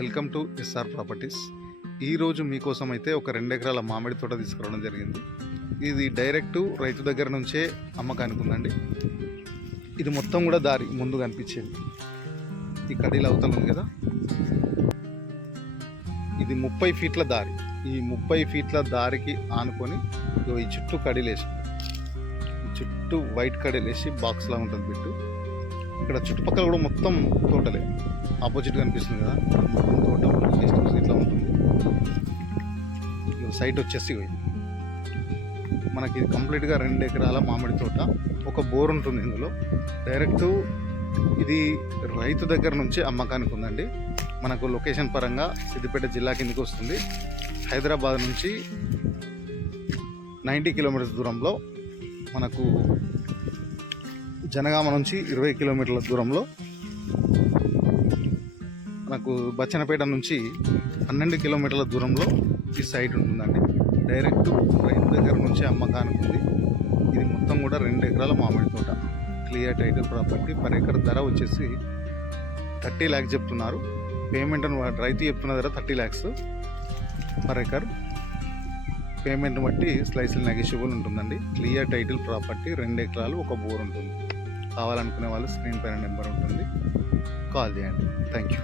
Welcome to SR properties. ఈరోజు మీకోసం అయితే ఒక 2 ఎకరాల మామిడి తోట తీసుకురావడం జరిగింది. ఇది డైరెక్ట్ రైతు దగ్గర నుంచే అమ్మకానికి ఉందండి. ఇది మొత్తం కూడా దారి ముందు కనిపించేది ఈ కడీలు అవతల ఉంది కదా, ఇది 30 ఫీట్ల దారి. ఈ 30 ఫీట్ల దారికి ఆనుకొని ఈ చుట్టూ కడీలు వేసి, ఈ చుట్టూ వైట్ కడీలు వేసి బాక్స్ లా ఉంటుంది బిట్టు. ఇక్కడ చుట్టుపక్కల కూడా మొత్తం తోటలే, ఆపోజిట్ కనిపిస్తుంది కదా, మొత్తం తోట ఇట్లా ఉంటుంది. సైట్ వచ్చేసి మనకి ఇది కంప్లీట్గా 2 ఎకరాల మామిడి తోట, ఒక బోర్ ఉంటుంది ఇందులో. డైరెక్ట్ ఇది రైతు దగ్గర నుంచి అమ్మకానికి ఉందండి. మనకు లొకేషన్ పరంగా సిద్దిపేట జిల్లా కిందకి వస్తుంది. హైదరాబాద్ నుంచి 90 కిలోమీటర్స్ దూరంలో, మనకు జనగామ నుంచి 20 కిలోమీటర్ల దూరంలో, మనకు బచ్చనపేట నుంచి 12 కిలోమీటర్ల దూరంలో ఈ సైట్ ఉంటుందండి. డైరెక్ట్ రైతు దగ్గర నుంచి అమ్మకానికి ఉంది. ఇది మొత్తం కూడా 2 ఎకరాల మామిడి తోట, clear title property. Per acre ధర వచ్చేసి 30 lakhs చెప్తున్నారు. పేమెంట్ రైతు చెప్తున్న ధర 30 lakhs పర్ ఎకర్. పేమెంట్ బట్టి స్లైస్లు నెగోషియబుల్ ఉంటుందండి. క్లియర్ టైటిల్ ప్రాపర్టీ, 2 ఎకరాలు, ఒక బోర్ ఉంటుంది. కావాలనుకునే వాళ్ళు స్క్రీన్ పైన నెంబర్ ఉంటుంది, కాల్ చేయండి. Thank you.